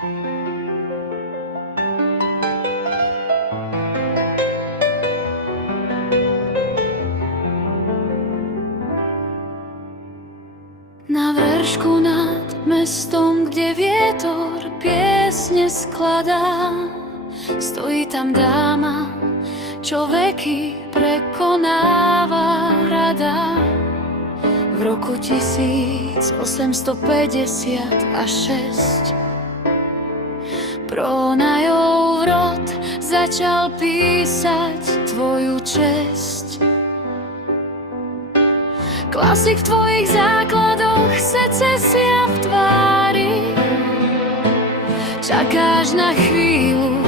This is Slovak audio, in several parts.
Na vršku nad mestom, kde vietor piesne skladá, stojí tam dáma, čo veky prekonáva rada. V roku 1856 Pronajov rod začal písať tvoju česť. Klasik v tvojich základoch, secesia v tvári. Čakáš na chvíľu,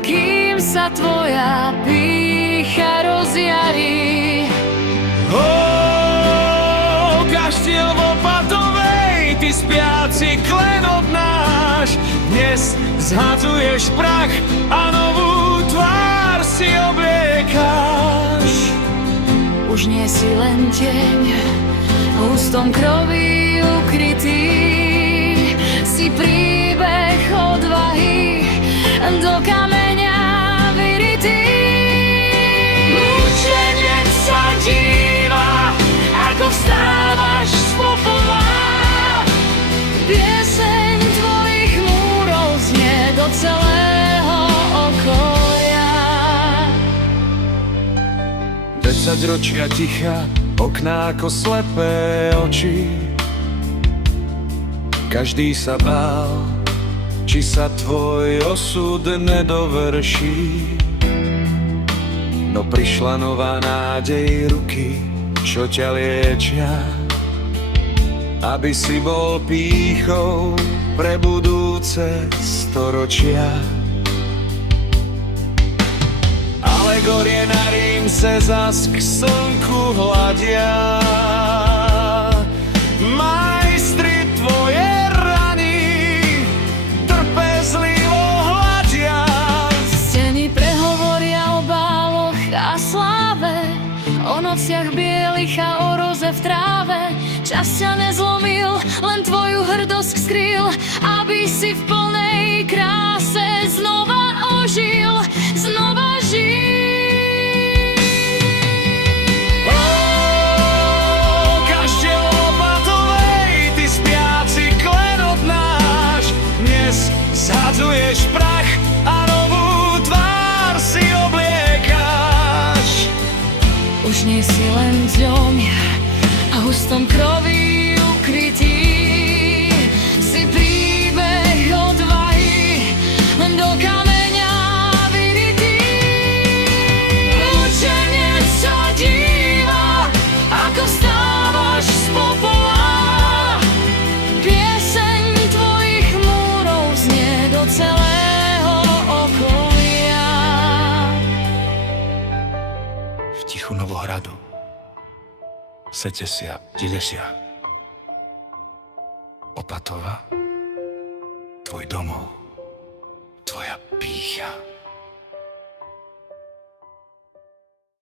kým sa tvoja pýcha rozjarí. Kaštiel v Opatovej, ty spiaci klenot náš. Dnes zhadzuješ prach a novú tvár si obliekáš. Už nie si len deň, hustom kroví ukrytý. Si príbeh odvahy, do kameňa vyrytý. Mučenec sa díva, ako vstávaš z popola. Pieseň tvojich múrov znie do celého okolia. 10 ročia ticha, okná ako slepé oči. Každý sa bál, či sa tvoj osud nedovrší. No prišla nová nádej, ruky, čo ťa liečia, aby si bol pýchou pre budúce storočia. Alegorie na Rím se zas k slnku hladia. Majstri tvoje rany trpezlivo hladia. Steny prehovoria o báloch a sláve, o nociach bielých a o roze v tráve. Čas ťa nezlomil, len tvoju hrdosť skryl, aby si v plnej kráse znova ožil, znova žil. Kaštiel v Opatovej, ty spiaci klenot náš. Dnes zhadzuješ prach a novú tvár si obliekáš. Už nie si len dňom a hustom kroví ukrytý. Si príbeh odvahy, do kameňa vyrytý. Mučenec sa díva, ako vstávaš z popola. Pieseň tvojich múrov znie do celého okolia. V tichu Novohradu, secesia, dilesia. Opatova, tvoj domov, tvoja pýcha.